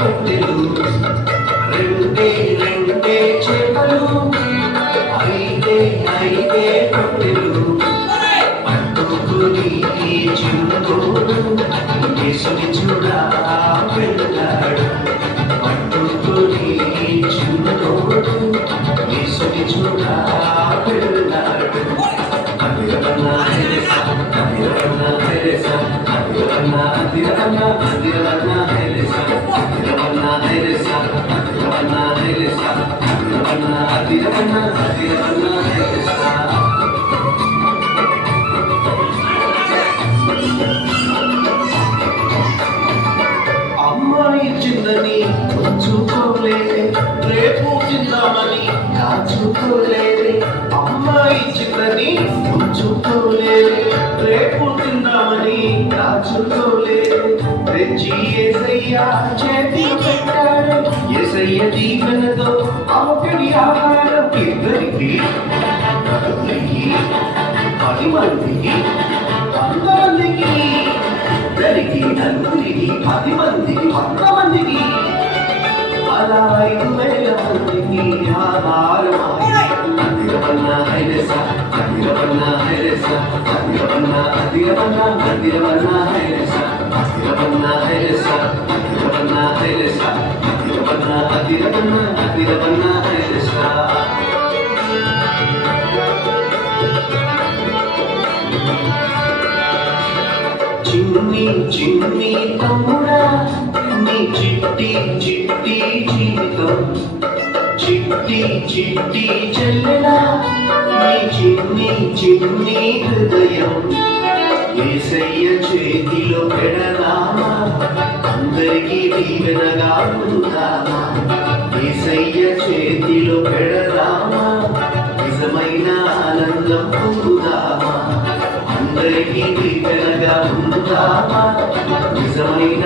కట్టెలు రెండే రెండే చేపలు ఐదే ఐదే కట్టెలు పట్టుకుని చిన్నతోడు యేసుని చూడా వెళ్ళాడు పట్టుకుని చిన్నతోడు యేసుని చూడా వెళ్ళాడు అదిరవన్నా హెరెసా అదిరవన్నా హెరెసా అదిరవన్నా అదిరవన్నా అదిరవన్నా హెరెసా అదిరవన్నా హెరెసా అదిరవన్నా హెరెసా అదిరవన్నా అదిరవన్నా అదిరవన్నా హెరెసా అమ్మాయి చిన్నని ఉంచుకోలేదే రేపు తిందామని కాచుకోలేదే అమ్మాయి చిన్నని ఉంచుకోలేదే రేపు తిందామని కాచుకోలేదే తెచ్చి యేసయ్య చేతిలో పెట్టాడు యేసయ్య దీవెనతో ఆకలి ఆహారం ఇద్దరికి నలుగురికి 10 మందికి 100 మందికి ఇద్దరికి నలుగురికి 10 మందికి 100 మందికి అలా 5,000 మందికి ఆహారమాయి అదిరవన్నా హెరెసా అదిరవన్నా హెరెసా అదిరవన్నా అదిరవన్నా అదిరవన్నా హెరెసా అదిరవన్నా హెరెసా అదిరవన్నా హెరెసా అదిరవన్నా అదిరవన్నా అదిరవన్నా హెరెసా చిన్ని చిన్ని తమ్ముడా నీ చిట్టి చిట్టి జీవితం చిట్టి చిట్టి చెల్లెలా నీ చిన్ని చిన్ని హృదయం యేసయ్య చేతిలో పెడదామా అందరికీ దీవెనగా ఉందామా యేసయ్య చేతిలో పెడదామా నిజమైన ఆనందం పొందుదామా అందరికీ దీవెనగా ఉందామా నిజమైన